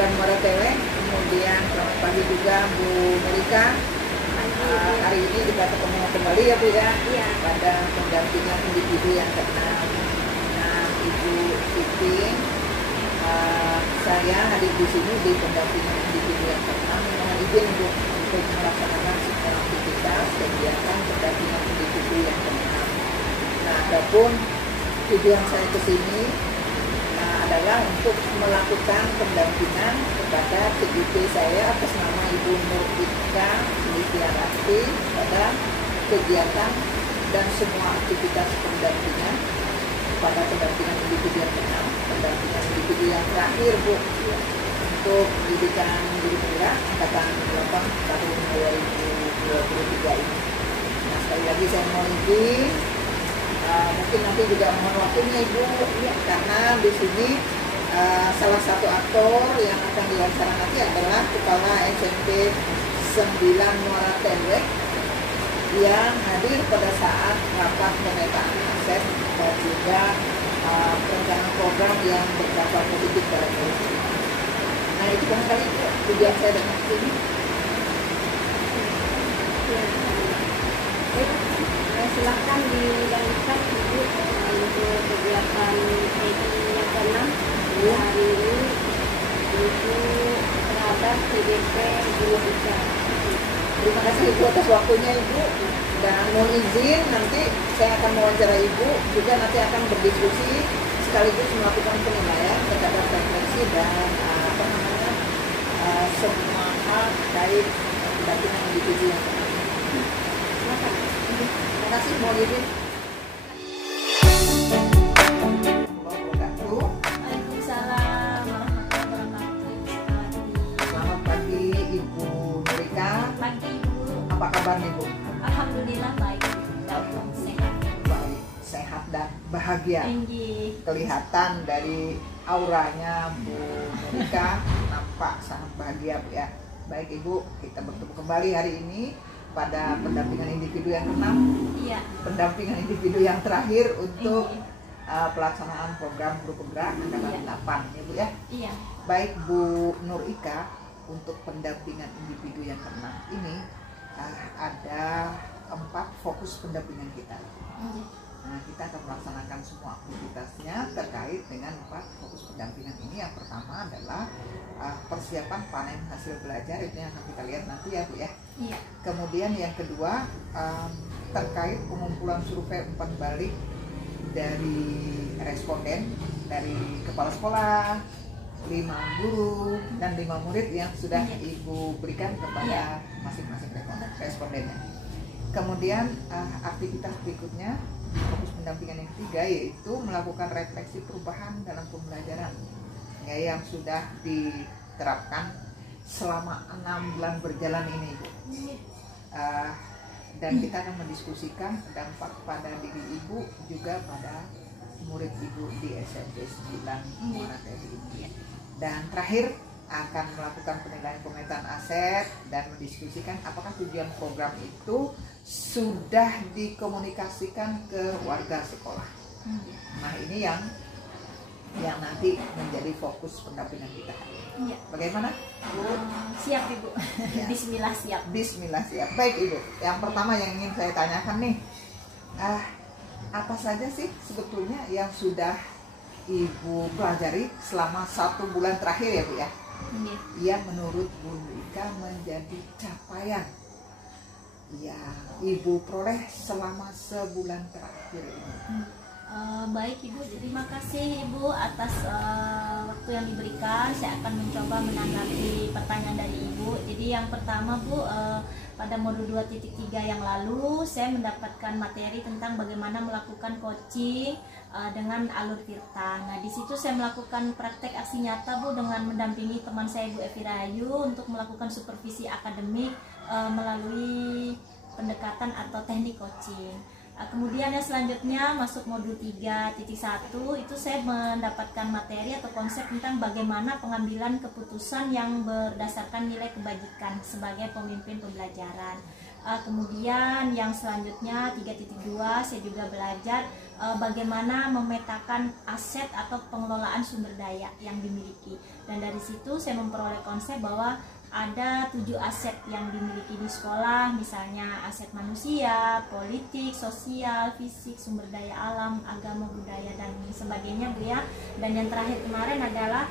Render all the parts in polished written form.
9 Muara Tewek. Kemudian selamat pagi juga Bu Melika. Hari ini kita ketemu kembali ya Bu ya, pada pendampingan individu yang keenam. Nah, Ibu Titing, saya hadir di sini di pendampingan individu yang keenam. Mohon izin Bu untuk melaksanakan semua aktivitas kegiatan pendampingan individu yang keenam. Nah, adapun tujuan saya ke sini adalah untuk melakukan pendampingan kepada PJP saya atas nama Ibu Nur Ika Listiarati pada kegiatan dan semua aktivitas pendampingan pada pendampingan individu yang keenam, pendampingan individu yang terakhir Bu, untuk pendidikan guru penggerak angkatan 8 tahun 2023 ini. Nah, sekali lagi saya mohon izin. Mungkin nanti juga mohon waktunya Ibu ya, karena di sini salah satu aktor yang akan diwawancara nanti adalah Kepala SMP 9 Muara Tewek yang hadir pada saat rapat pemetaan aset dan juga perencanaan program yang berdampak positif pada korupsi. Nah, itu barangkali tujuan saya datang ke sini. Silahkan dilanjutkan Ibu untuk kegiatan yang keenam hari ini Ibu terhadap PJP Nur Ika. Terima kasih Ibu atas waktunya Ibu, dan mohon izin nanti saya akan mewawancara Ibu juga, nanti akan berdiskusi sekaligus melakukan penilaian terhadap referensi dan semua hal terkait pendampingan individu yang keenam. Terima kasih, mohon izin. Waalaikumsalam warahmatullahi wabarakatuh. Selamat pagi Ibu Nurika. Pagi Ibu. Apa kabar nih Bu? Alhamdulillah baik. Sehat. Baik, sehat dan bahagia. Tinggi. Kelihatan dari auranya Bu Nurika nampak sangat bahagia Bu ya. Baik Ibu, kita bertemu kembali hari ini pada pendampingan individu yang keenam, pendampingan individu yang terakhir untuk pelaksanaan program guru penggerak angkatan 8 ya Bu ya. Iya. Baik Bu Nur Ika, untuk pendampingan individu yang keenam ini ada 4 fokus pendampingan kita. Nah, kita akan melaksanakan semua aktivitasnya terkait dengan 4 fokus pendampingan ini. Yang pertama adalah persiapan panen hasil belajar, itu yang akan kita lihat nanti ya Bu ya. Iya. Kemudian yang kedua terkait pengumpulan survei umpan balik dari responden, dari kepala sekolah, 5 guru dan 5 murid yang sudah Ibu berikan kepada masing-masing respondennya. Kemudian aktivitas berikutnya, fokus pendampingan yang ketiga, yaitu melakukan refleksi perubahan dalam pembelajaran ya, yang sudah diterapkan selama 6 bulan berjalan ini Bu. Dan kita akan mendiskusikan dampak pada diri Ibu juga pada murid Ibu di SMP 9 Muara Tewek ini. Dan terakhir akan melakukan penilaian pemetaan aset dan mendiskusikan apakah tujuan program itu sudah dikomunikasikan ke warga sekolah. Nah, ini yang nanti menjadi fokus pendampingan kita. Iya. Bagaimana Bu? Siap Ibu. Ya. Bismillah siap. Bismillah siap. Baik Ibu, yang pertama yang ingin saya tanyakan nih, apa saja sih sebetulnya yang sudah Ibu pelajari selama 1 bulan terakhir ya Bu ya? Yang menurut Bu Ika menjadi capaian yang Ibu peroleh selama sebulan terakhir ini. Baik Ibu, terima kasih Ibu atas waktu yang diberikan. Saya akan mencoba menanggapi pertanyaan dari Ibu. Jadi yang pertama Bu, pada modul 2.3 yang lalu saya mendapatkan materi tentang bagaimana melakukan coaching dengan alur Tirta. Nah, di situ saya melakukan praktek aksi nyata Bu dengan mendampingi teman saya Bu Evi Rahayu untuk melakukan supervisi akademik melalui pendekatan atau teknik coaching. Kemudian yang selanjutnya masuk modul 3.1 itu saya mendapatkan materi atau konsep tentang bagaimana pengambilan keputusan yang berdasarkan nilai kebajikan sebagai pemimpin pembelajaran. Kemudian yang selanjutnya 3.2 saya juga belajar bagaimana memetakan aset atau pengelolaan sumber daya yang dimiliki. Dan dari situ saya memperoleh konsep bahwa ada 7 aset yang dimiliki di sekolah, misalnya aset manusia, politik, sosial, fisik, sumber daya alam, agama, budaya, dan sebagainya Bu ya. Dan yang terakhir kemarin adalah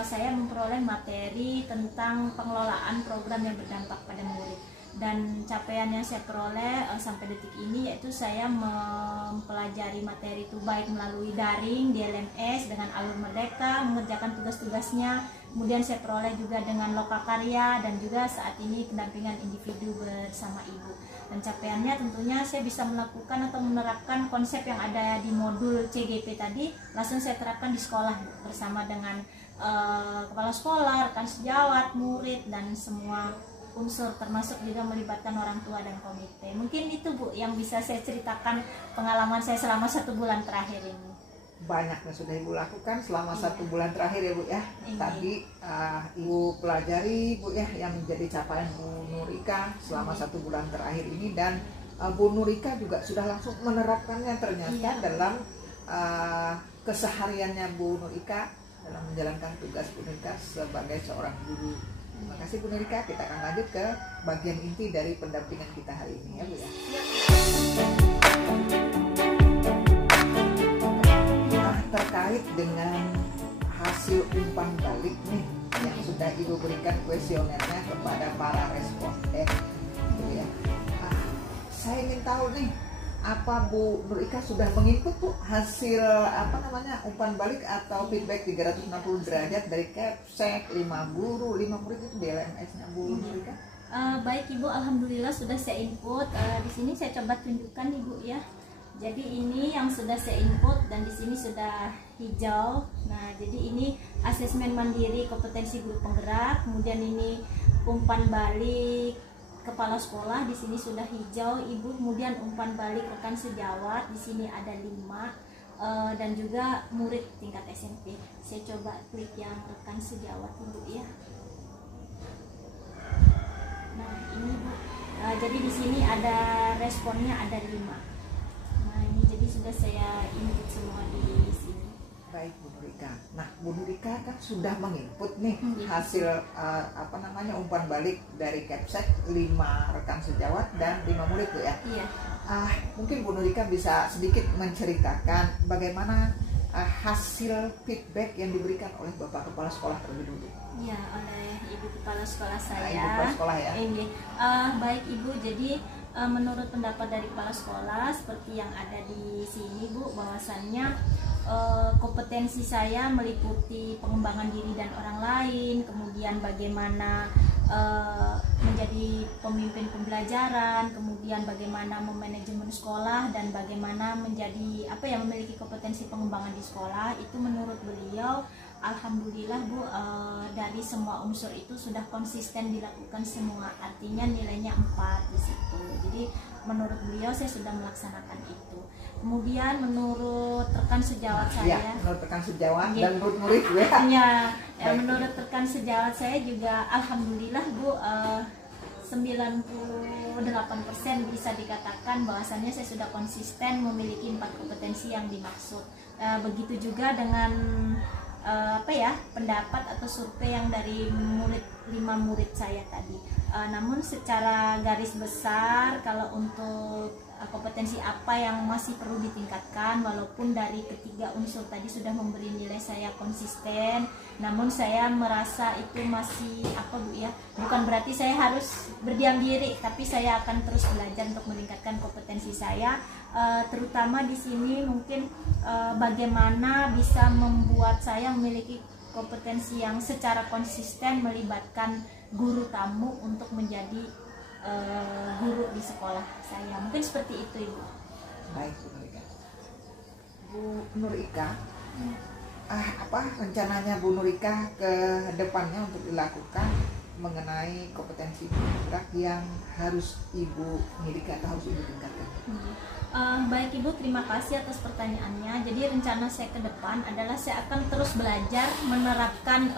saya memperoleh materi tentang pengelolaan program yang berdampak pada murid. Dan capaian yang saya peroleh sampai detik ini yaitu saya mempelajari materi itu baik melalui daring di LMS dengan alur merdeka, mengerjakan tugas-tugasnya, kemudian saya peroleh juga dengan lokakarya, dan juga saat ini pendampingan individu bersama ibu. Dan capaiannya tentunya saya bisa melakukan atau menerapkan konsep yang ada di modul CGP tadi, langsung saya terapkan di sekolah bersama dengan kepala sekolah, rekan sejawat, murid, dan semua unsur, termasuk juga melibatkan orang tua dan komite. Mungkin itu Bu yang bisa saya ceritakan pengalaman saya selama 1 bulan terakhir ini. Banyak yang sudah Ibu lakukan selama 1 bulan terakhir ya Bu ya. Ini. Tadi Ibu pelajari Bu ya yang menjadi capaian Bu Nurika selama 1 bulan terakhir ini, dan Bu Nurika juga sudah langsung menerapkannya ternyata dalam kesehariannya Bu Nurika dalam menjalankan tugas Bu Nurika sebagai seorang guru. Terima kasih Bu Nurika. Kita akan lanjut ke bagian inti dari pendampingan kita hari ini ya Bu ya. Nah, terkait dengan hasil umpan balik nih yang sudah Ibu berikan kuesionernya kepada para responden gitu ya. Saya ingin tahu nih, apa Bu Nurika sudah menginput Bu hasil umpan balik atau feedback 360 derajat dari Kepsek, 5 guru, 5 murid itu di LMS-nya Bu Nurika? Baik Ibu, alhamdulillah sudah saya input. Di sini saya coba tunjukkan Ibu ya. Jadi ini yang sudah saya input dan di sini sudah hijau. Nah, jadi ini asesmen mandiri kompetensi guru penggerak, kemudian ini umpan balik kepala sekolah, di sini sudah hijau Ibu, kemudian umpan balik rekan sejawat, di sini ada 5, dan juga murid tingkat SMP. Saya coba klik yang rekan sejawat Ibu ya. Nah ini Bu, jadi di sini ada responnya ada 5. Nah ini jadi sudah saya input semua di sini. Baik Bu Nurika. Nah Bu Nurika kan sudah menginput nih hasil umpan balik dari Kepsek, 5 rekan sejawat dan 5 murid Bu ya. Iya. Mungkin Bu Nurika bisa sedikit menceritakan bagaimana hasil feedback yang diberikan oleh Bapak Kepala Sekolah terlebih dulu. Iya, oleh Ibu Kepala Sekolah saya. Ibu Kepala Sekolah ya. Ini, baik Ibu, jadi menurut pendapat dari Kepala Sekolah seperti yang ada di sini Bu, bahwasannya kompetensi saya meliputi pengembangan diri dan orang lain, kemudian bagaimana menjadi pemimpin pembelajaran, kemudian bagaimana memanajemen sekolah, dan bagaimana menjadi memiliki kompetensi pengembangan di sekolah. Itu menurut beliau alhamdulillah Bu, dari semua unsur itu sudah konsisten dilakukan semua, artinya nilainya 4 di situ. Jadi menurut beliau saya sudah melaksanakan itu. Kemudian menurut rekan sejawat saya, menurut rekan sejawat dan murid ya, menurut rekan sejawat saya juga alhamdulillah Bu, 98% bisa dikatakan bahwasannya saya sudah konsisten memiliki 4 kompetensi yang dimaksud. Begitu juga dengan pendapat atau survei yang dari 5 murid saya tadi. Namun secara garis besar kalau untuk kompetensi apa yang masih perlu ditingkatkan, walaupun dari ketiga unsur tadi sudah memberi nilai saya konsisten, namun saya merasa itu masih Bu ya, bukan berarti saya harus berdiam diri, tapi saya akan terus belajar untuk meningkatkan kompetensi saya, terutama di sini mungkin bagaimana bisa membuat saya memiliki kompetensi yang secara konsisten melibatkan guru tamu untuk menjadi guru di sekolah saya. Mungkin seperti itu Ibu. Baik Bu Nurika. Bu Nurika, apa rencananya Bu Nurika ke depannya untuk dilakukan mengenai kompetensi penggerak yang harus Ibu miliki atau harus Ibu tingkatkan? Baik Ibu, terima kasih atas pertanyaannya. Jadi rencana saya ke depan adalah saya akan terus belajar menerapkan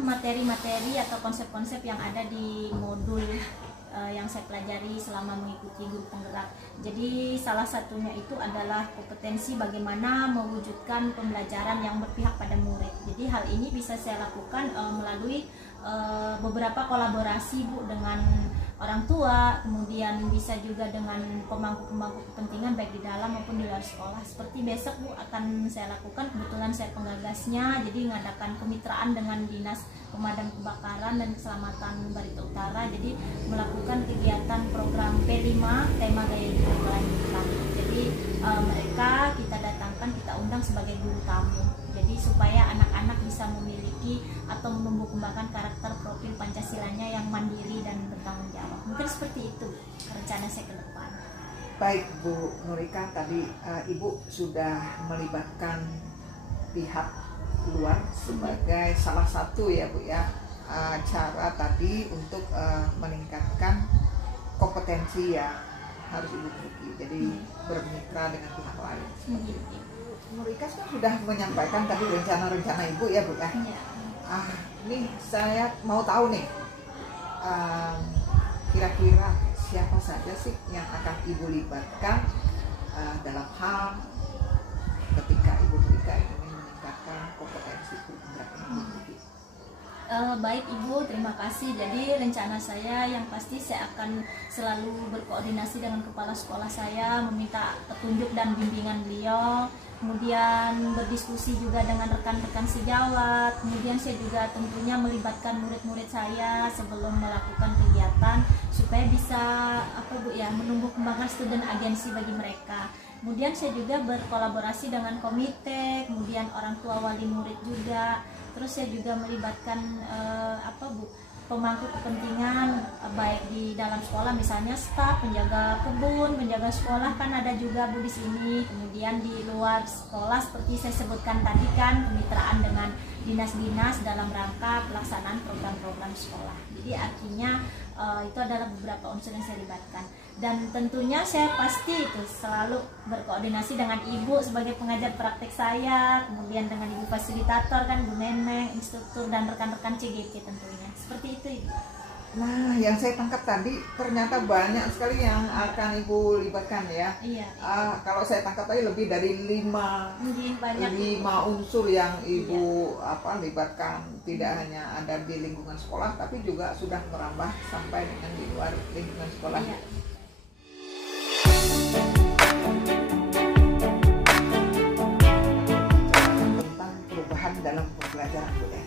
materi-materi atau konsep-konsep yang ada di modul yang saya pelajari selama mengikuti guru penggerak. Jadi salah satunya itu adalah kompetensi bagaimana mewujudkan pembelajaran yang berpihak pada murid. Jadi hal ini bisa saya lakukan melalui beberapa kolaborasi Bu dengan orang tua, kemudian bisa juga dengan pemangku-pemangku kepentingan baik di dalam maupun di luar sekolah. Seperti besok Bu akan saya lakukan, kebetulan saya penggagasnya, jadi mengadakan kemitraan dengan Dinas Pemadam Kebakaran dan Keselamatan Barito Utara. Jadi melakukan kegiatan program P5 tema gaya hidup berkelanjutan. Jadi mereka kita datangkan, kita undang sebagai guru tamu. Jadi supaya anak-anak bisa memiliki atau menumbuh kembangkan karakter profil Pancasilanya yang mandiri dan bertanggung jawab. Mungkin seperti itu rencana saya ke depan. Baik Bu Nurika, tadi Ibu sudah melibatkan pihak luar sebagai salah satu ya Bu ya, cara tadi untuk meningkatkan kompetensi yang harus Ibu miliki. Jadi bermitra dengan pihak lain. Nurika kan sudah menyampaikan tadi rencana-rencana Ibu ya Bu ya. Ini saya mau tahu nih, kira-kira siapa saja sih yang akan Ibu libatkan dalam hal ketika Ibu Nurika ingin meningkatkan kompetensi guru penggerak ini? Baik Ibu, terima kasih. Jadi rencana saya yang pasti saya akan selalu berkoordinasi dengan kepala sekolah saya, meminta petunjuk dan bimbingan beliau, kemudian berdiskusi juga dengan rekan-rekan sejawat, kemudian saya juga tentunya melibatkan murid-murid saya sebelum melakukan kegiatan supaya bisa menumbuh kembangkan student agency bagi mereka. Kemudian saya juga berkolaborasi dengan komite, kemudian orang tua wali murid juga. Terus saya juga melibatkan pemangku kepentingan baik di dalam sekolah, misalnya staf, penjaga kebun, penjaga sekolah kan ada juga Bu di sini. Kemudian di luar sekolah seperti saya sebutkan tadi kan, kemitraan dengan dinas-dinas dalam rangka pelaksanaan program-program sekolah. Jadi artinya itu adalah beberapa unsur yang saya libatkan. Dan tentunya saya pasti itu selalu berkoordinasi dengan Ibu sebagai pengajar praktek saya, kemudian dengan Ibu fasilitator kan, Bu Neneng, instruktur dan rekan-rekan CGP tentunya. Seperti itu Ibu. Nah, yang saya tangkap tadi ternyata banyak sekali yang akan Ibu libatkan ya. Iya. Kalau saya tangkap tadi lebih dari 5 unsur yang Ibu libatkan. Tidak hanya ada di lingkungan sekolah, tapi juga sudah merambah sampai dengan di luar lingkungan sekolah. Iya. Tentang perubahan dalam pembelajaran Bu ya.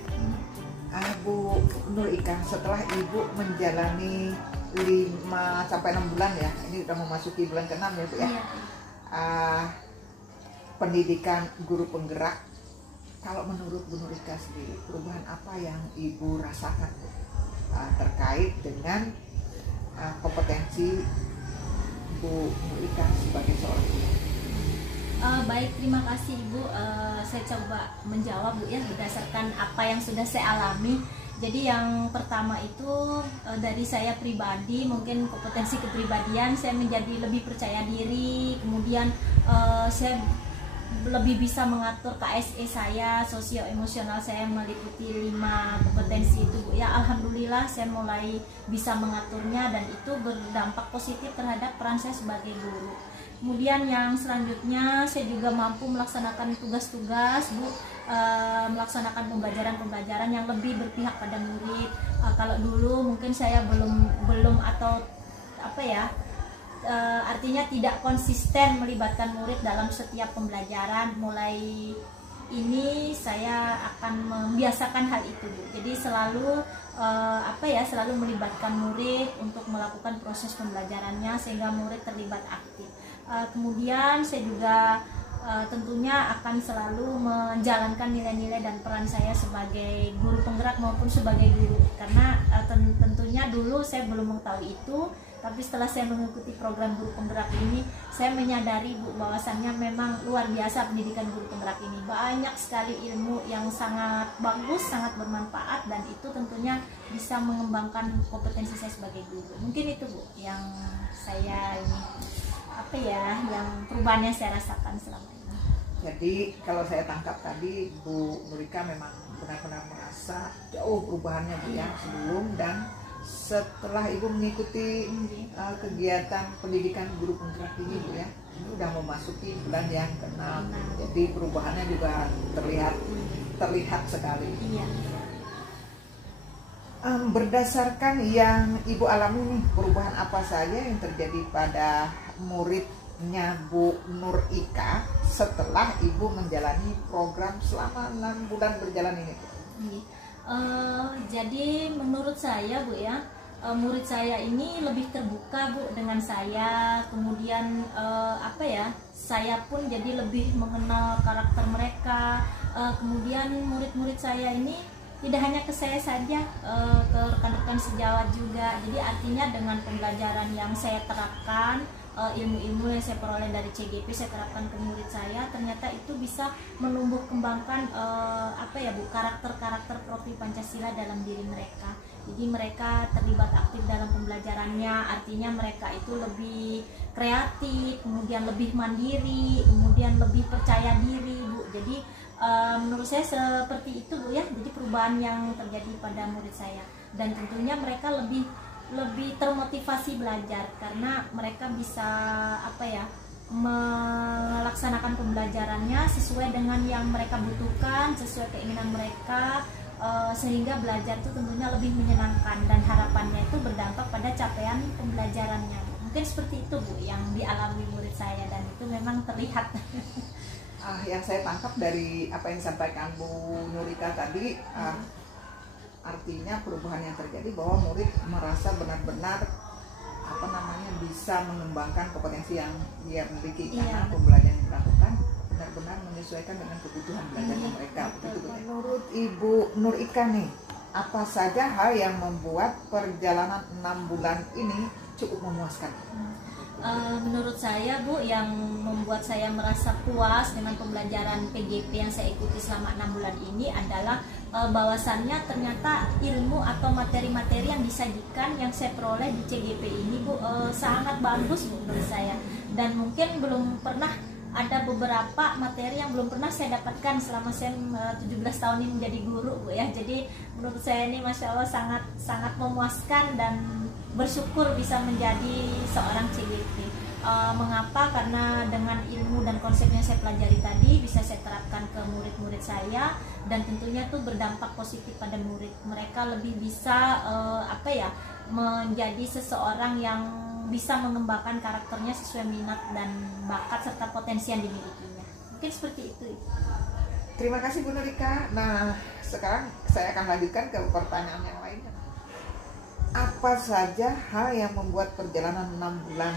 Bu Nurika, setelah Ibu menjalani 5 sampai 6 bulan ya, ini sudah memasuki bulan ke-6 ya Bu ya, pendidikan guru penggerak, kalau menurut Bu Nurika sendiri, perubahan apa yang Ibu rasakan Bu, terkait dengan kompetensi Bu Nurika sebagai seorang guru? Baik, terima kasih Ibu. Saya coba menjawab Bu ya berdasarkan apa yang sudah saya alami. Jadi yang pertama itu dari saya pribadi, mungkin kompetensi kepribadian saya menjadi lebih percaya diri. Kemudian saya lebih bisa mengatur KSE saya, sosio-emosional saya meliputi 5 kompetensi itu Bu ya. Alhamdulillah saya mulai bisa mengaturnya dan itu berdampak positif terhadap peran saya sebagai guru. Kemudian yang selanjutnya saya juga mampu melaksanakan tugas-tugas Bu, melaksanakan pembelajaran-pembelajaran yang lebih berpihak pada murid. Kalau dulu mungkin saya belum atau artinya tidak konsisten melibatkan murid dalam setiap pembelajaran. Mulai ini saya akan membiasakan hal itu Bu. Jadi selalu selalu melibatkan murid untuk melakukan proses pembelajarannya sehingga murid terlibat aktif. Kemudian saya juga tentunya akan selalu menjalankan nilai-nilai dan peran saya sebagai guru penggerak maupun sebagai guru, karena tentunya dulu saya belum mengetahui itu, tapi setelah saya mengikuti program guru penggerak ini saya menyadari Bu bahwasannya memang luar biasa pendidikan guru penggerak ini, banyak sekali ilmu yang sangat bagus, sangat bermanfaat, dan itu tentunya bisa mengembangkan kompetensi saya sebagai guru. Mungkin itu Bu yang saya yang perubahannya saya rasakan selama ini. Jadi kalau saya tangkap tadi Bu Nurika memang benar-benar merasa jauh perubahannya Bu ya, sebelum dan setelah Ibu mengikuti kegiatan pendidikan guru penggerak ini Bu ya, ini udah memasuki bulan yang ke-6, jadi perubahannya juga terlihat sekali. Iya. Berdasarkan yang Ibu alami nih, perubahan apa saja yang terjadi pada muridnya Bu Nur Ika setelah Ibu menjalani program selama 6 bulan berjalan ini? Jadi menurut saya Bu ya, murid saya ini lebih terbuka Bu dengan saya, kemudian saya pun jadi lebih mengenal karakter mereka, kemudian murid-murid saya ini tidak hanya ke saya saja, ke rekan-rekan sejawat juga. Jadi artinya dengan pembelajaran yang saya terapkan, ilmu-ilmu yang saya peroleh dari CGP saya terapkan ke murid saya, ternyata itu bisa menumbuh kembangkan karakter-karakter profil Pancasila dalam diri mereka. Jadi mereka terlibat aktif dalam pembelajarannya, artinya mereka itu lebih kreatif, kemudian lebih mandiri, kemudian lebih percaya diri Bu. Jadi menurut saya seperti itu Bu ya, jadi perubahan yang terjadi pada murid saya, dan tentunya mereka lebih termotivasi belajar karena mereka bisa melaksanakan pembelajarannya sesuai dengan yang mereka butuhkan, sesuai keinginan mereka, sehingga belajar itu tentunya lebih menyenangkan dan harapannya itu berdampak pada capaian pembelajarannya. Mungkin seperti itu Bu yang dialami murid saya, dan itu memang terlihat. Yang saya tangkap dari apa yang disampaikan Bu Nur Ika tadi, artinya perubahan yang terjadi bahwa murid merasa benar-benar bisa mengembangkan kompetensi yang dia miliki, karena pembelajaran yang dilakukan benar-benar menyesuaikan dengan kebutuhan belajarnya mereka. Menurut Ibu Nur Ika nih, apa saja hal yang membuat perjalanan 6 bulan ini cukup memuaskan? Menurut saya Bu, yang membuat saya merasa puas dengan pembelajaran PGP yang saya ikuti selama 6 bulan ini adalah bahwasannya ternyata ilmu atau materi-materi yang disajikan yang saya peroleh di CGP ini Bu sangat bagus Bu menurut saya, dan mungkin belum pernah ada beberapa materi yang belum pernah saya dapatkan selama saya 17 tahun ini menjadi guru Bu ya. Jadi menurut saya ini Masya Allah sangat memuaskan dan bersyukur bisa menjadi seorang CGP. Mengapa? Karena dengan ilmu dan konsep yang saya pelajari tadi bisa saya terapkan ke murid-murid saya, dan tentunya itu berdampak positif pada murid. Mereka lebih bisa menjadi seseorang yang bisa mengembangkan karakternya sesuai minat dan bakat serta potensi yang dimilikinya. Mungkin seperti itu. Terima kasih Bu Nur Ika. Nah, sekarang saya akan lanjutkan ke pertanyaan yang lainnya. Apa saja hal yang membuat perjalanan 6 bulan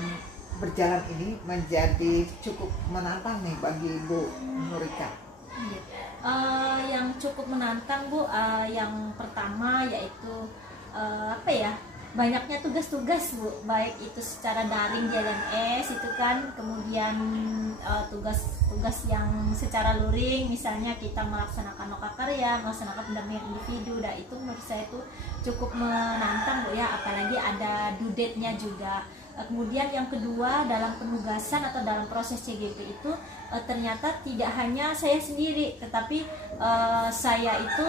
berjalan ini menjadi cukup menantang nih bagi Bu Nur Ika? Yang cukup menantang Bu, yang pertama yaitu banyaknya tugas-tugas Bu, baik itu secara daring di LMS itu kan, kemudian tugas-tugas yang secara luring, misalnya kita melaksanakan lokakarya, melaksanakan pendampingan individu, dan itu menurut saya itu cukup menantang Bu ya, apalagi ada due date-nya juga. Kemudian yang kedua, dalam penugasan atau dalam proses CGP itu ternyata tidak hanya saya sendiri, tetapi saya itu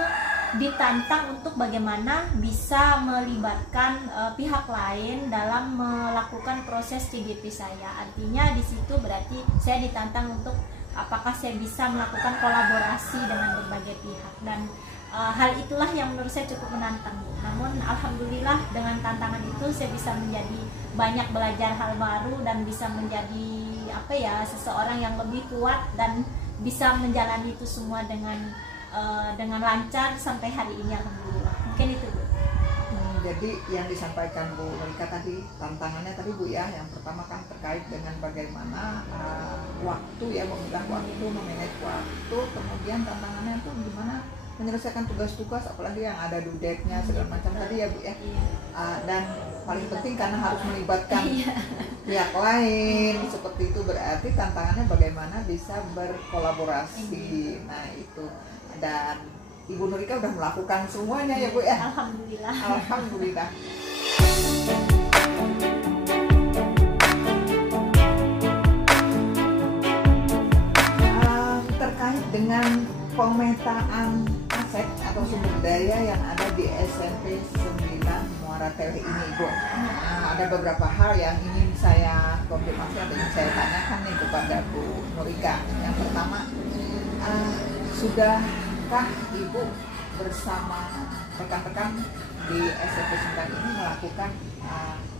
ditantang untuk bagaimana bisa melibatkan pihak lain dalam melakukan proses CGP saya. Artinya di situ berarti saya ditantang untuk apakah saya bisa melakukan kolaborasi dengan berbagai pihak, dan hal itulah yang menurut saya cukup menantang Bu. Namun alhamdulillah dengan tantangan itu saya bisa menjadi banyak belajar hal baru dan bisa menjadi seseorang yang lebih kuat dan bisa menjalani itu semua dengan lancar sampai hari ini alhamdulillah. Mungkin itu Bu. Jadi yang disampaikan Bu Nur Ika tadi, tantangannya tadi Bu ya, yang pertama kan terkait dengan bagaimana waktu ya, memilah waktu, memanage waktu, kemudian tantangannya itu gimana menyelesaikan tugas-tugas, apalagi yang ada due date-nya segala macam tadi ya Bu ya. Dan paling penting karena harus melibatkan pihak lain seperti itu, berarti tantangannya bagaimana bisa berkolaborasi. Nah itu, dan Ibu Nur Ika udah melakukan semuanya ya Bu ya. Alhamdulillah. Alhamdulillah. Terkait dengan pemetaan aset atau sumber daya yang ada di SMP 9 Muara Muara Teleh ini, Bu. Ada beberapa hal yang ingin saya konfirmasi atau ingin saya tanyakan nih kepada Bu Nurika. Yang pertama, sudahkah Ibu bersama rekan-rekan di SMP 9 ini melakukan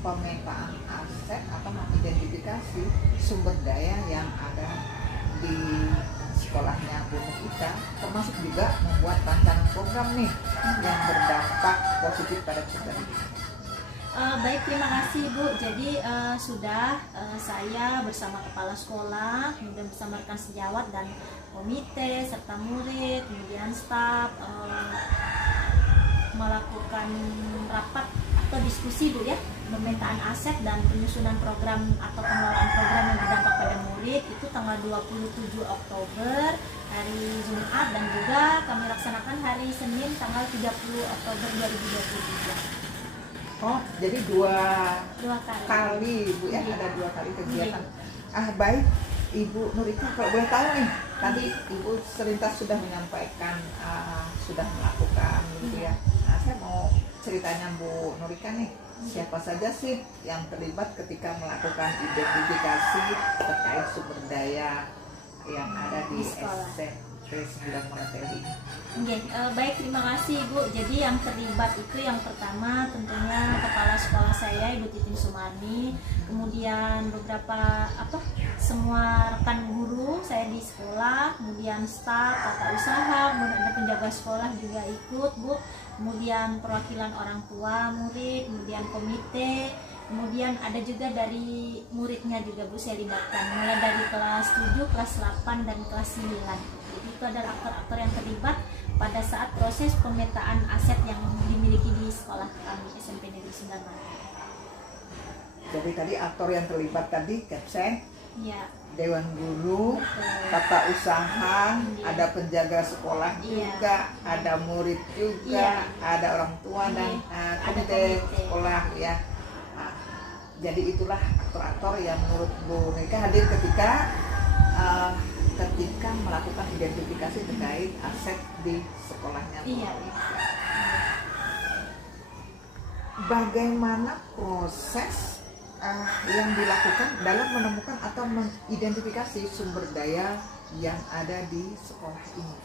pemetaan aset atau mengidentifikasi sumber daya yang ada di sekolahnya Bu Nurika, termasuk juga membuat rancangan program nih yang berdampak positif pada peserta didik? Baik, terima kasih Bu. Jadi sudah saya bersama kepala sekolah, kemudian bersama rekan sejawat dan komite serta murid, kemudian staf melakukan rapat atau diskusi Bu ya, pemetaan aset dan penyusunan program atau pengelolaan program yang berdampak pada murid itu tanggal 27 Oktober hari Jumat, dan juga kami laksanakan hari Senin tanggal 30 Oktober 2023. Oh, jadi dua kali Bu ya, Iya. ada 2 kali kegiatan. Iya. Baik, Ibu Nurika, kalau boleh tahu nih, tadi Ibu selintas sudah menyampaikan sudah melakukan gitu ya. Saya mau ceritanya Bu Nurika nih, siapa saja sih yang terlibat ketika melakukan identifikasi terkait sumber daya yang ada di SMP 9 Muara Teleh ini? Baik, terima kasih Bu. Jadi yang terlibat itu yang pertama tentunya kepala sekolah saya Ibu Titin Sumarni, kemudian beberapa semua rekan guru saya di sekolah, kemudian staf, tata usaha, kemudian ada penjaga sekolah juga ikut Bu, kemudian perwakilan orang tua murid, kemudian komite, kemudian ada juga dari muridnya juga Bu saya libatkan, mulai dari kelas 7, kelas 8 dan kelas 9. Jadi itu adalah aktor-aktor yang terlibat pada saat proses pemetaan aset yang dimiliki di sekolah kami SMP Negeri 9 Malang. Jadi tadi aktor yang terlibat tadi Kepsen, Iya. Dewan Guru, tata usaha, ada penjaga sekolah juga, ada murid juga, ada orang tua dan komite sekolah ya. Jadi itulah aktor-aktor yang menurut Bu Nurika hadir ketika melakukan identifikasi terkait aset di sekolahnya. Iya. Bagaimana proses yang dilakukan dalam menemukan atau mengidentifikasi sumber daya yang ada di sekolah ini?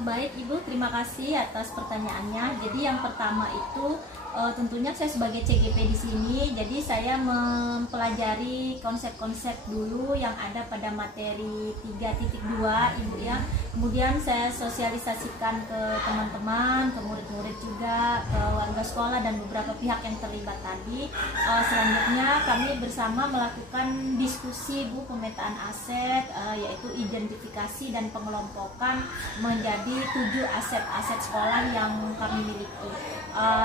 Baik Ibu, terima kasih atas pertanyaannya. Jadi yang pertama itu tentunya saya sebagai CGP di sini, jadi saya mempelajari konsep-konsep dulu yang ada pada materi 3.2 Ibu ya. Kemudian saya sosialisasikan ke teman-teman, ke murid-murid juga, ke warga sekolah dan beberapa pihak yang terlibat tadi. Selanjutnya kami bersama melakukan diskusi Bu pemetaan aset, yaitu identifikasi dan pengelompokan menjadi 7 aset-aset sekolah yang kami miliki.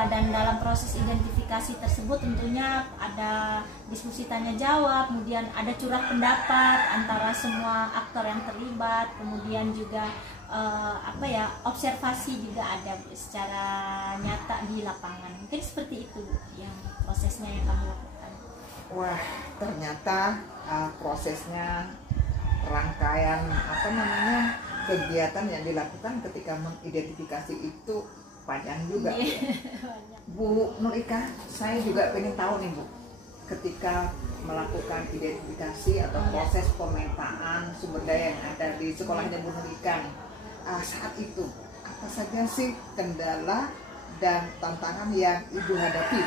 Dan dalam proses identifikasi tersebut tentunya ada diskusi tanya jawab, kemudian ada curah pendapat antara semua aktor yang terlibat, kemudian juga observasi juga ada secara nyata di lapangan. Mungkin seperti itu yang prosesnya yang kami lakukan. Wah, ternyata prosesnya rangkaian kegiatan yang dilakukan ketika mengidentifikasi itu panjang juga. Bu Nurika, saya juga pengen tahu nih Bu, ketika melakukan identifikasi atau proses pemetaan sumber daya yang ada di sekolahnya Bu Nurika, saat itu apa saja sih kendala dan tantangan yang Ibu hadapi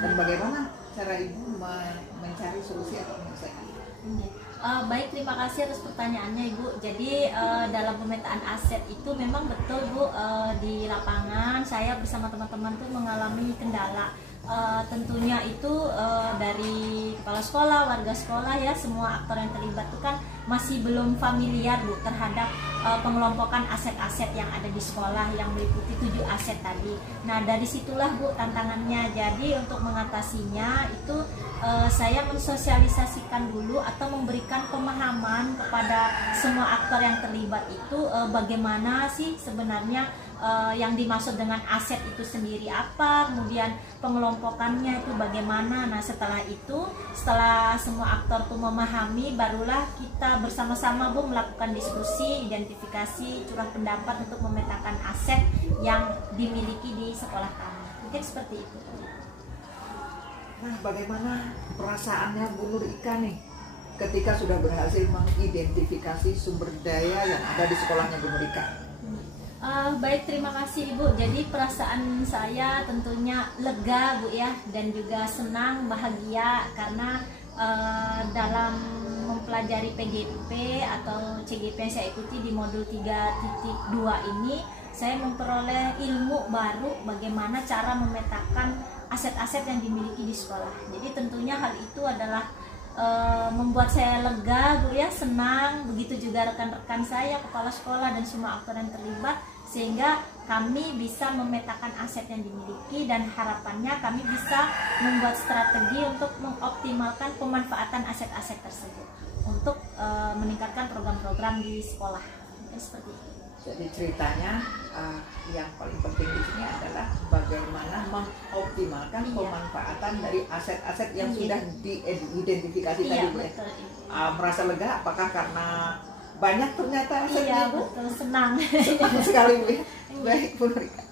dan bagaimana cara Ibu mencari solusi atau menyelesaikan? Baik, terima kasih atas pertanyaannya Ibu. Jadi dalam pemetaan aset itu memang betul Bu, di lapangan saya bersama teman-teman tuh mengalami kendala. Tentunya itu dari kepala sekolah, warga sekolah ya, semua aktor yang terlibat itu kan masih belum familiar Bu terhadap pengelompokan aset-aset yang ada di sekolah yang meliputi 7 aset tadi. Nah dari situlah Bu tantangannya. Jadi untuk mengatasinya itu saya mensosialisasikan dulu atau memberikan pemahaman kepada semua aktor yang terlibat itu bagaimana sih sebenarnya yang dimaksud dengan aset itu sendiri apa, kemudian pengelompokannya itu bagaimana. Nah setelah itu, setelah semua aktor itu memahami, barulah kita bersama-sama Bu melakukan diskusi, identifikasi, curah pendapat untuk memetakan aset yang dimiliki di sekolah kami. Mungkin seperti itu. Nah, bagaimana perasaannya Bu Nur Ika nih ketika sudah berhasil mengidentifikasi sumber daya yang ada di sekolahnya Bu Nur Ika? Baik, terima kasih Ibu. Jadi perasaan saya tentunya lega Bu ya, dan juga senang, bahagia karena dalam mempelajari PGP atau CGP yang saya ikuti di modul 3.2 ini, saya memperoleh ilmu baru bagaimana cara memetakan aset-aset yang dimiliki di sekolah. Jadi tentunya hal itu adalah membuat saya lega Bu ya, senang. Begitu juga rekan-rekan saya, kepala sekolah dan semua aktor yang terlibat, sehingga kami bisa memetakan aset yang dimiliki dan harapannya kami bisa membuat strategi untuk mengoptimalkan pemanfaatan aset-aset tersebut untuk meningkatkan program-program di sekolah. Seperti itu. Jadi ceritanya yang paling penting di sini adalah bagaimana mengoptimalkan pemanfaatan dari aset-aset yang sudah diidentifikasi tadi Bu ya. Merasa lega apakah karena banyak ternyata asetnya Bu? Betul, senang. Senang sekali Bu. Baik Bu Nur Ika.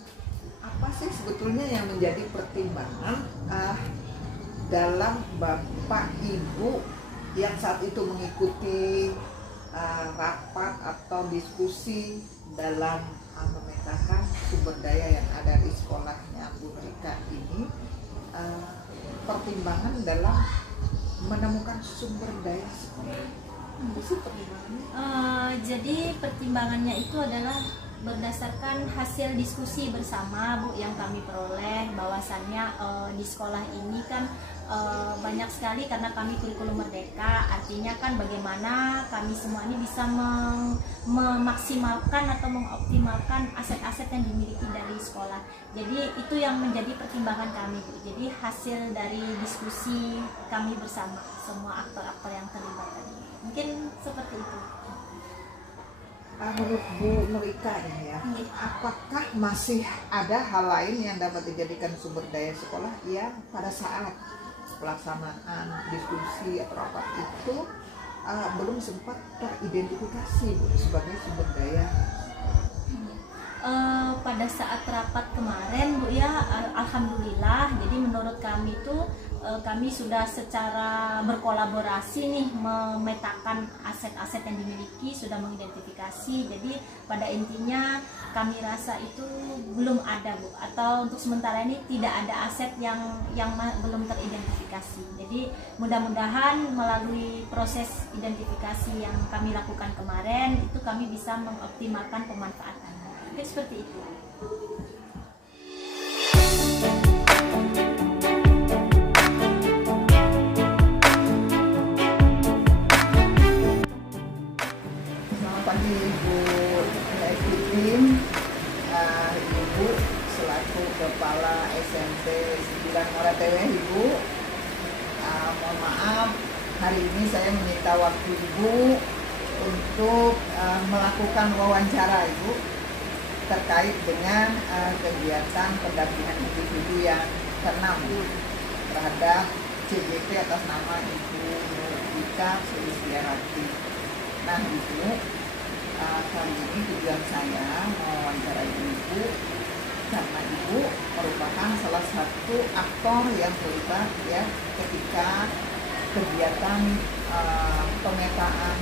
Apa sih sebetulnya yang menjadi pertimbangan dalam Bapak Ibu yang saat itu mengikuti rapat atau diskusi dalam memetakan sumber daya yang ada di sekolahnya Bu Nur Ika ini, pertimbangan dalam menemukan sumber daya sekolah? Jadi pertimbangannya itu adalah berdasarkan hasil diskusi bersama Bu yang kami peroleh, bahwasannya di sekolah ini kan banyak sekali, karena kami kurikulum merdeka, artinya kan bagaimana kami semua ini bisa memaksimalkan atau mengoptimalkan aset-aset yang dimiliki dari sekolah. Jadi itu yang menjadi pertimbangan kami Bu. Jadi hasil dari diskusi kami bersama semua aktor-aktor yang terlibat tadi. Mungkin seperti itu. Menurut Bu Nur Ika ini ya, apakah masih ada hal lain yang dapat dijadikan sumber daya sekolah yang pada saat pelaksanaan diskusi atau rapat itu belum sempat teridentifikasi Bu sebagai sumber daya? Pada saat rapat kemarin Bu ya, alhamdulillah, jadi menurut kami itu kami sudah secara berkolaborasi nih memetakan aset-aset yang dimiliki, sudah mengidentifikasi. Jadi pada intinya kami rasa itu belum ada Bu, atau untuk sementara ini tidak ada aset yang belum teridentifikasi. Jadi mudah-mudahan melalui proses identifikasi yang kami lakukan kemarin itu kami bisa mengoptimalkan pemanfaatannya. Mungkin seperti itu. Pagi Ibu Evelyn, Ibu selaku Kepala SMP 9 Moratewe Ibu, mohon maaf hari ini saya meminta waktu Ibu untuk melakukan wawancara Ibu terkait dengan kegiatan pendampingan individu yang ke-6 terhadap CGP atas nama Ibu Nur Ika Sulistiawati. Nah Ibu, kali ini tujuan saya mewawancarai Ibu karena Ibu merupakan salah satu aktor yang terlibat ya ketika kegiatan pemetaan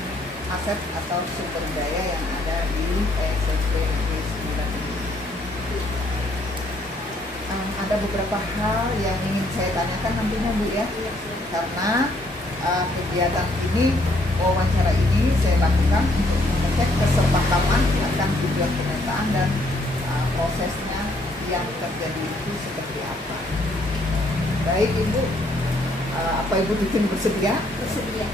aset atau sumber daya yang ada di SMP Negeri 9 ini. Ada beberapa hal yang ingin saya tanyakan nantinya Bu ya, karena kegiatan ini, wawancara ini saya lakukan untuk mengecek kesepakaman akan tujuan pemetaan dan prosesnya yang terjadi itu seperti apa. Baik Ibu, apa Ibu bikin bersedia? Bersedia.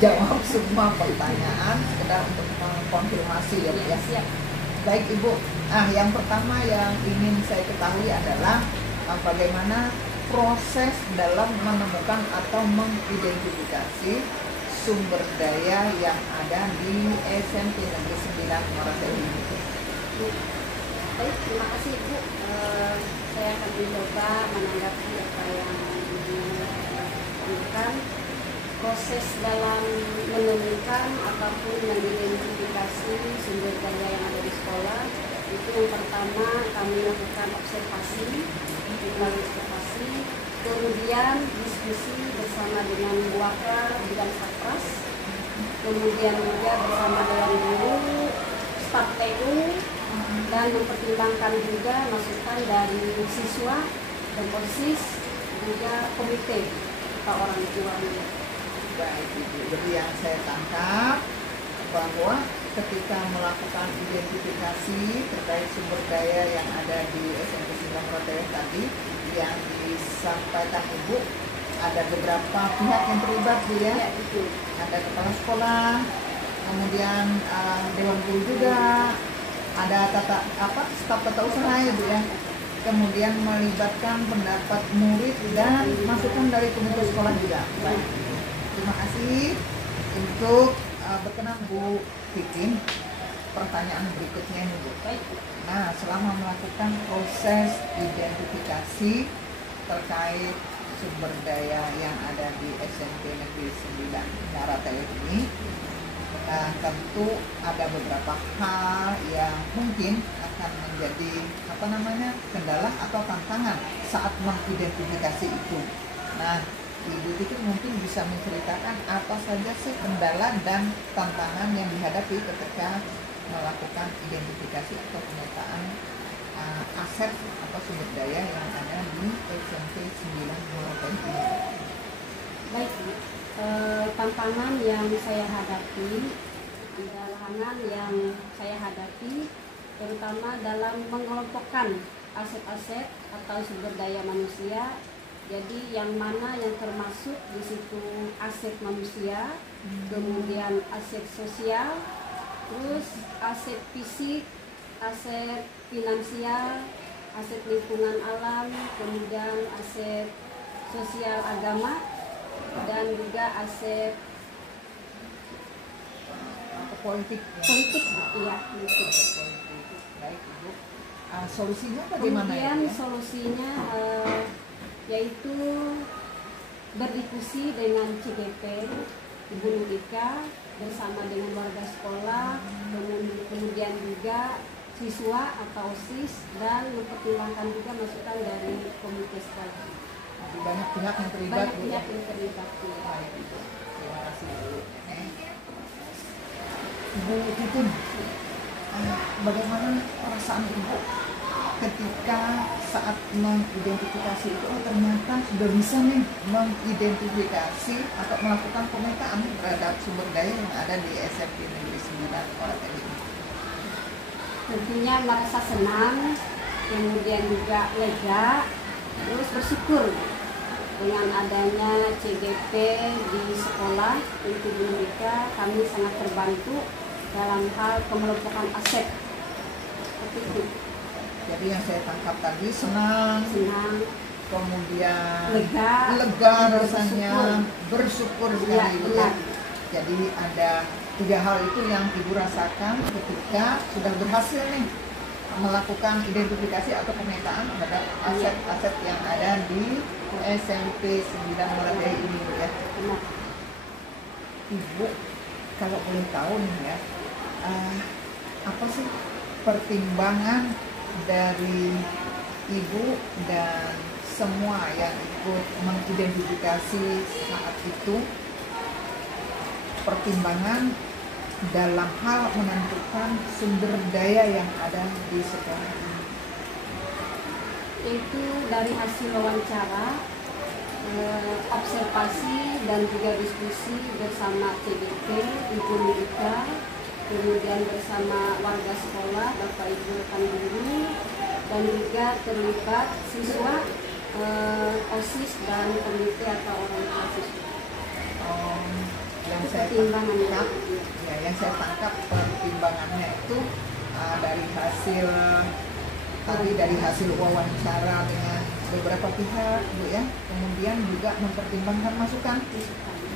Jawab semua pertanyaan sekedar untuk mengkonfirmasi ya Bu ya. Siap. Baik Ibu, yang pertama yang ingin saya ketahui adalah bagaimana proses dalam menemukan atau mengidentifikasi sumber daya yang ada di SMP Negeri 9 Moratewe ini. Baik, terima kasih Ibu. Saya akan mencoba menanggapi apa yang disampaikan. Proses dalam menemukan ataupun mengidentifikasi sumber daya yang ada di sekolah Itu yang pertama kami lakukan observasi, kemudian diskusi bersama dengan Wakar Bidang Satras, kemudian juga bersama dengan guru, staf TU, dan mempertimbangkan juga masukan dari siswa dan OSIS, juga komite atau orang tua. Baik Ibu, jadi yang saya tangkap bahwa ketika melakukan identifikasi terkait sumber daya yang ada di SMP 9 Rote tadi yang disampaikan Ibu, ada beberapa pihak yang terlibat Bu ya. Ya, itu. Ada kepala sekolah, kemudian dewan guru juga, ada staf tata usaha ya Bu ya. Kemudian melibatkan pendapat murid dan masukan dari komite sekolah juga. Baik. Terima kasih untuk berkenan Bu Titin. Pertanyaan berikutnya nih Bu. Nah, selama melakukan proses identifikasi terkait sumber daya yang ada di SMP Negeri 9 Naratele ini, tentu ada beberapa hal yang mungkin akan menjadi kendala atau tantangan saat mengidentifikasi itu. Nah, Ibu Titin mungkin bisa menceritakan apa saja sih kendala dan tantangan yang dihadapi ketika melakukan identifikasi atau pemetaan aset atau sumber daya yang ada di SMP 9 Morotai ini. Baik, tantangan yang saya hadapi, terutama dalam mengelompokkan aset-aset atau sumber daya manusia. Jadi yang mana yang termasuk di situ aset manusia, kemudian aset sosial, terus aset fisik, aset finansial, aset lingkungan alam, kemudian aset sosial agama, dan juga aset politik. Politik, iya. Baik Ibu. Solusinya bagaimana? Kemudian solusinya yaitu berdiskusi dengan CGP, Ibu Nurika bersama dengan warga sekolah, kemudian juga siswa atau OSIS, dan mempertimbangkan juga masukan dari komite sekolah. Banyak pihak yang terlibat. Banyak pihak yang terlibat. Baik, Ibu. Terima kasih Bu. Ibu Titin, bagaimana perasaan Ibu ketika saat mengidentifikasi itu, ternyata sudah bisa nih mengidentifikasi atau melakukan pemetaan terhadap sumber daya yang ada di SMP Negeri 9 Morotai ini? Tentunya merasa senang, kemudian juga lega, terus bersyukur dengan adanya CGP di sekolah untuk mereka. Kami sangat terbantu dalam hal pengelompokan aset. Seperti itu. Jadi yang saya tangkap tadi senang, kemudian lega rasanya, bersyukur sekali Ibu ya. Jadi ada 3 hal itu yang Ibu rasakan ketika sudah berhasil nih melakukan identifikasi atau pemetaan terhadap aset-aset yang ada di SMP 9 Morotai ini Bu ya. Ibu, kalau boleh tahu nih ya, apa sih pertimbangan dari Ibu dan semua yang ikut mengidentifikasi saat itu, pertimbangan dalam hal menentukan sumber daya yang ada di sekolah ini? Itu dari hasil wawancara, observasi, dan juga diskusi bersama CGP, Ibu Nurika, kemudian bersama warga sekolah, Bapak Ibu rekan guru, dan juga terlibat siswa, OSIS, dan komite atau orang tua siswa. Yang saya tangkap pertimbangannya itu dari hasil wawancara dengan beberapa pihak Bu ya, kemudian juga mempertimbangkan masukan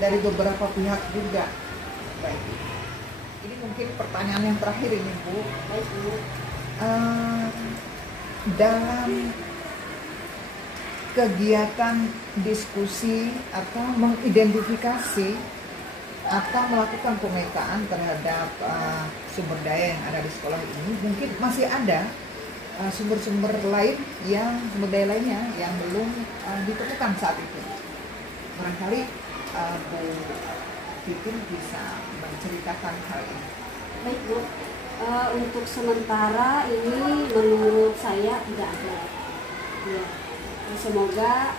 dari beberapa pihak juga. Baik, ini mungkin pertanyaan yang terakhir ini Bu. Baik, Bu. Dalam kegiatan diskusi atau mengidentifikasi atau melakukan pemetaan terhadap sumber daya yang ada di sekolah ini, mungkin masih ada sumber-sumber lain sumber daya lainnya yang belum ditemukan saat itu. Barangkali Bu Titin bisa menceritakan hal ini. Baik Bu, untuk sementara ini menurut saya tidak ada. Ya. Semoga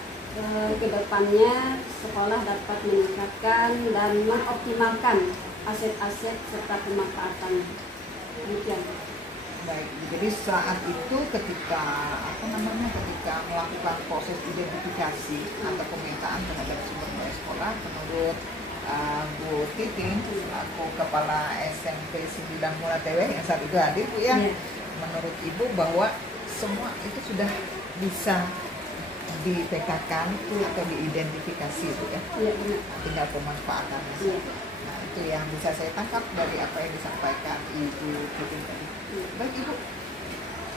ke depannya sekolah dapat meningkatkan dan mengoptimalkan aset-aset serta pemanfaatannya. Demikian. Baik, jadi saat itu ketika ketika melakukan proses identifikasi atau pemetaan terhadap sumber daya sekolah, menurut Bu Titin, aku Kepala SMP 9 Mulatewe yang saat itu hadir, Bu ya, menurut Ibu bahwa semua itu sudah bisa dipetakan atau diidentifikasi, Bu ya. Tinggal pemanfaatannya. Nah, itu yang bisa saya tangkap dari apa yang disampaikan Ibu Titin tadi. Baik Ibu,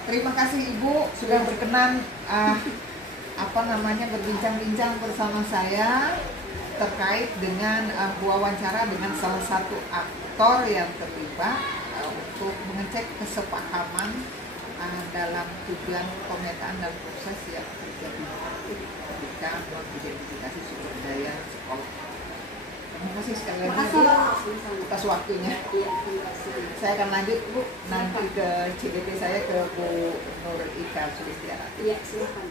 terima kasih Ibu sudah berkenan berbincang-bincang bersama saya terkait dengan wawancara dengan salah satu aktor yang terlibat untuk mengecek kesepahaman dalam tujuan pemetaan dan proses yang terjadi ketika mengidentifikasi sumber daya sekolah. Terima kasih sekali lagi atas waktunya. Saya akan lanjut Bu nanti ke CGP saya, ke Bu Nur Ika Sulistiarati. Iya, silakan.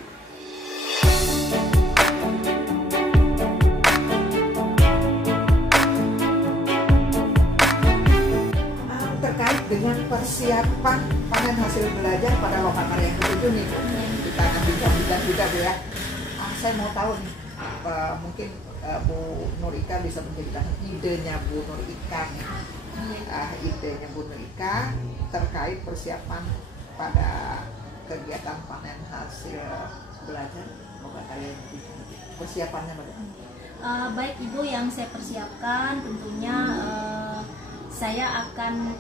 Terkait dengan persiapan panen hasil belajar pada Lokakarya yang ke-7 nih Bu, kita akan bincang-bincang juga Bu ya. Saya mau tahu nih, mungkin Bu Nur Ika bisa menceritakan idenya Bu Nur Ika nih. Idenya Bu Nur Ika terkait persiapan pada kegiatan panen hasil belajar Lokakarya yang ke-7. Persiapannya bagaimana? Baik Ibu, yang saya persiapkan tentunya saya akan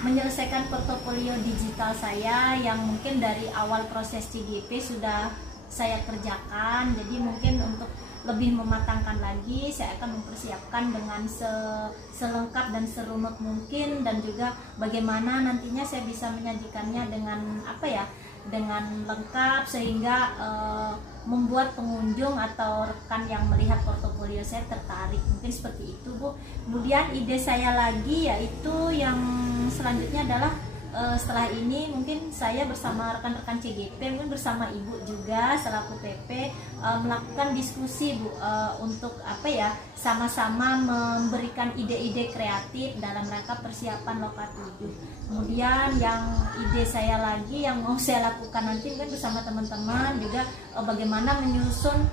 menyelesaikan portofolio digital saya yang mungkin dari awal proses CGP sudah saya kerjakan. Jadi mungkin untuk lebih mematangkan lagi, saya akan mempersiapkan dengan selengkap dan serunut mungkin, dan juga bagaimana nantinya saya bisa menyajikannya dengan dengan lengkap sehingga membuat pengunjung atau rekan yang melihat portofolio saya tertarik. Mungkin seperti itu Bu. Kemudian ide saya lagi yaitu yang selanjutnya adalah setelah ini mungkin saya bersama rekan-rekan CGP, mungkin bersama Ibu juga selaku PP melakukan diskusi Bu, untuk sama-sama memberikan ide-ide kreatif dalam rangka persiapan Loka 7. Kemudian yang ide saya lagi yang mau saya lakukan nanti mungkin bersama teman-teman juga bagaimana menyusun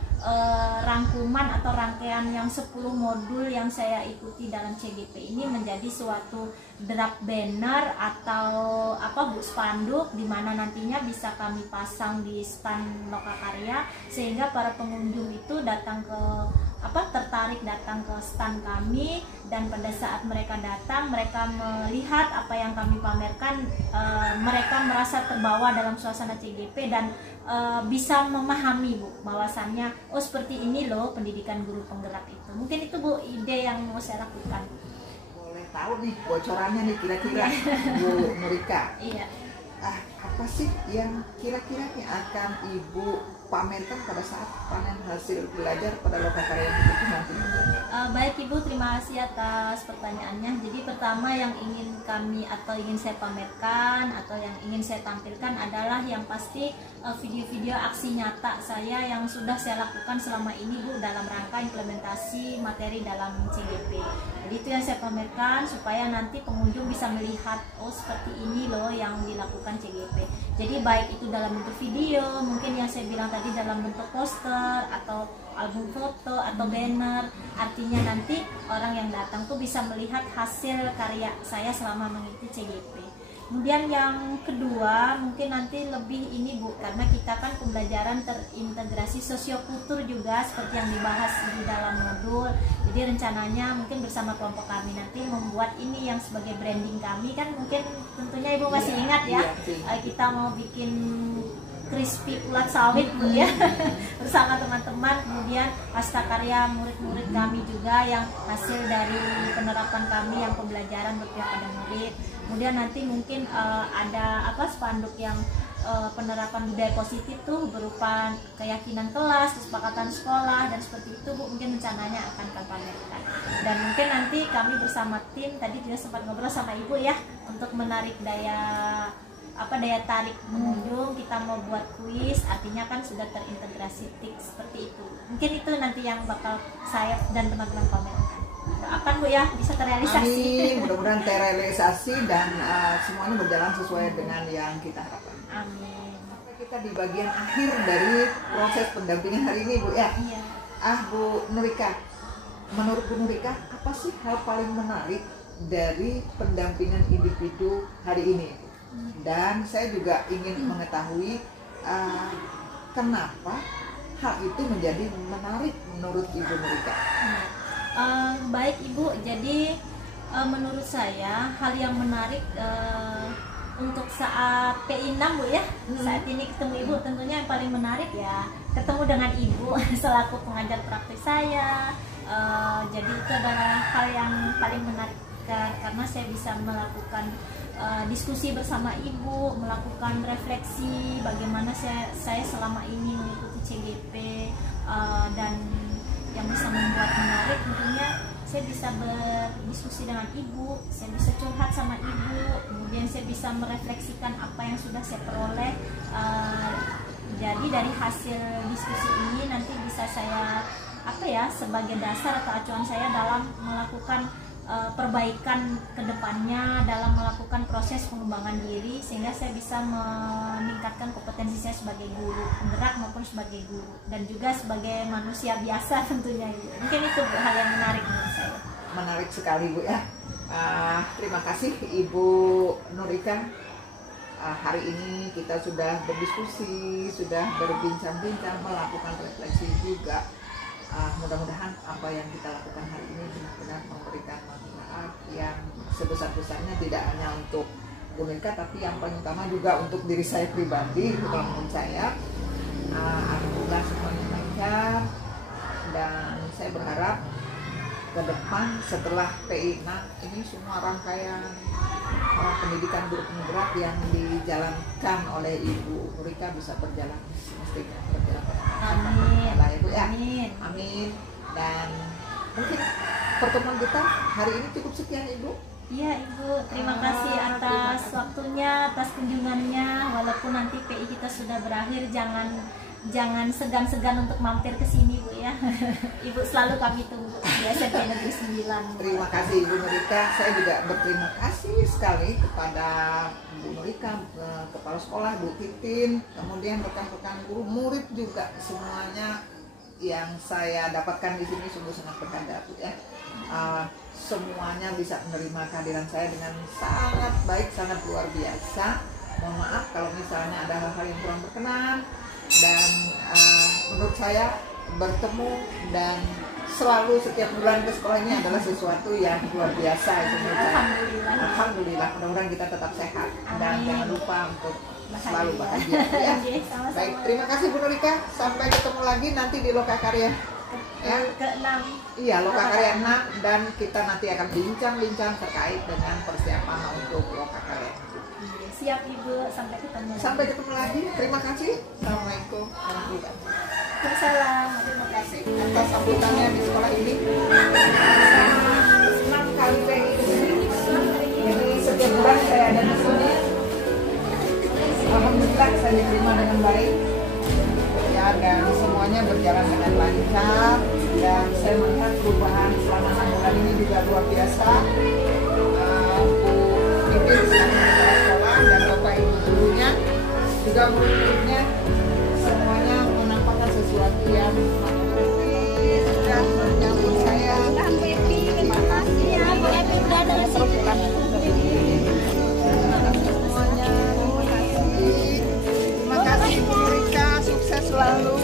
rangkuman atau rangkaian yang 10 modul yang saya ikuti dalam CGP ini menjadi suatu draft banner atau spanduk di mana nantinya bisa kami pasang di stand Lokakarya sehingga para pengunjung itu tertarik datang ke stand kami, dan pada saat mereka datang mereka melihat apa yang kami pamerkan, mereka merasa terbawa dalam suasana CGP dan bisa memahami Bu bahwasannya seperti ini loh pendidikan guru penggerak itu. Mungkin itu Bu ide yang mau saya lakukan. Boleh tahu nih bocorannya nih kira-kira Bu Nurika? Iya. Apa sih yang kira-kira akan Ibu pamerkan pada saat panen hasil belajar pada Lokakarya yang ke-7 nanti? Baik Ibu, terima kasih atas pertanyaannya. Jadi pertama yang ingin saya pamerkan atau yang ingin saya tampilkan adalah yang pasti video-video aksi nyata saya yang sudah saya lakukan selama ini Bu dalam rangka implementasi materi dalam CGP. Jadi itu yang saya pamerkan supaya nanti pengunjung bisa melihat seperti ini loh yang dilakukan CGP. Jadi baik itu dalam bentuk video, mungkin yang saya bilang tadi dalam bentuk poster atau album foto atau banner, artinya nanti orang yang datang tuh bisa melihat hasil karya saya selama mengikuti CGP. Kemudian yang kedua mungkin nanti lebih ini Bu, karena kita kan pembelajaran terintegrasi sosiokultur juga seperti yang dibahas di dalam modul. Jadi rencananya mungkin bersama kelompok kami nanti membuat ini yang sebagai branding kami, kan mungkin tentunya Ibu masih ingat ya, kita mau bikin crispy ulat sawit Bu ya. Bersama teman-teman, kemudian karya murid-murid kami juga yang hasil dari penerapan kami yang pembelajaran berpihak pada murid. Kemudian nanti mungkin ada spanduk yang penerapan budaya positif tuh berupa keyakinan kelas, kesepakatan sekolah dan seperti itu Bu, mungkin rencananya akan kami pamerkan. Dan mungkin nanti kami bersama tim tadi juga sempat ngobrol sama Ibu ya untuk menarik daya tarik pengunjung, kita mau buat kuis, artinya kan sudah terintegrasi TIK seperti itu. Mungkin itu nanti yang bakal saya dan teman-teman pamerkan. Doakan Bu ya bisa terrealisasi. Amin, mudah-mudahan terrealisasi dan semuanya berjalan sesuai dengan yang kita harapkan. Amin. Kita di bagian akhir dari proses pendampingan hari ini Bu ya. Iya. Bu Nurika, menurut Bu Nurika apa sih hal paling menarik dari pendampingan individu hari ini? Dan saya juga ingin mengetahui kenapa hal itu menjadi menarik menurut Ibu Nurika. Baik Ibu, jadi menurut saya hal yang menarik untuk saat PI 6 Bu ya, saat ini ketemu Ibu tentunya yang paling menarik ya ketemu dengan Ibu selaku pengajar praktik saya. Jadi itu adalah hal yang paling menarik karena saya bisa melakukan diskusi bersama Ibu, melakukan refleksi bagaimana saya selama ini mengikuti CGP, dan yang bisa membuat menarik tentunya saya bisa berdiskusi dengan Ibu, saya bisa curhat sama Ibu, kemudian saya bisa merefleksikan apa yang sudah saya peroleh. Jadi dari hasil diskusi ini nanti bisa saya sebagai dasar atau acuan saya dalam melakukan perbaikan kedepannya, dalam melakukan proses pengembangan diri sehingga saya bisa meningkatkan kompetensi saya sebagai guru penggerak maupun sebagai guru dan juga sebagai manusia biasa tentunya. Mungkin itu Bu, hal yang menarik menurut saya. Menarik sekali Bu ya. Terima kasih Ibu Nurika. Hari ini kita sudah berdiskusi, sudah berbincang-bincang, melakukan refleksi juga. Mudah-mudahan apa yang kita lakukan hari ini benar-benar memberikan manfaat yang sebesar-besarnya, tidak hanya untuk Bu Nurika tapi yang paling utama juga untuk diri saya pribadi. Kalau menurut saya alhamdulillah semuanya lancar dan saya berharap ke depan setelah PI ini semua rangkaian pendidikan guru penggerak yang dijalankan oleh Ibu Nurika bisa berjalan semestinya, berjalan pada Amin. ya Bu ya. Amin. Amin. Dan mungkin pertemuan kita hari ini cukup sekian Ibu. Iya Ibu, terima kasih atas waktunya, atas kunjungannya. Walaupun nanti PI kita sudah berakhir, jangan segan-segan untuk mampir ke sini Bu ya. Ibu selalu kami tunggu di SMP Negeri 9. Terima kasih Ibu Nurika. Saya juga berterima kasih sekali kepada Bu Nurika, kepala sekolah Bu Titin, kemudian rekan-rekan guru, murid juga, semuanya yang saya dapatkan di sini sungguh sangat berharga Bu ya. Semuanya bisa menerima kehadiran saya dengan sangat baik, sangat luar biasa. Mohon maaf kalau misalnya ada hal-hal yang kurang berkenan, dan menurut saya bertemu dan selalu setiap bulan ke sekolah ini adalah sesuatu yang luar biasa itu menurut saya. Alhamdulillah, mudah-mudahan kita tetap sehat dan jangan lupa untuk selalu bahagia ya. Baik, terima kasih Bu Nurika, sampai ketemu lagi nanti di Lokakarya ya. Ke-6. Iya, Lokakarya 6, dan kita nanti akan bincang-bincang terkait dengan persiapan untuk Lokakarya. Siap Ibu, sampai ketemu. Sampai ketemu lagi. Terima kasih. Assalamualaikum warahmatullahi wabarakatuh. Waalaikumsalam. Terima kasih atas sambutannya di sekolah ini. Senang kali saya di sini. Jadi setiap bulan saya ada di sini. Alhamdulillah saya diterima dengan baik. Ya, dan semuanya berjalan dengan lancar. Dan saya melihat perubahan selama 6 bulan ini juga luar biasa. Mungkin sekolah dan Bapak Ibu gurunya juga murid-muridnya semuanya menampakkan sesuatu yang sudah menyambut saya. Terima kasih ya Bu Epi, udah ada semuanya. Terima kasih Bu Nurika, sukses selalu.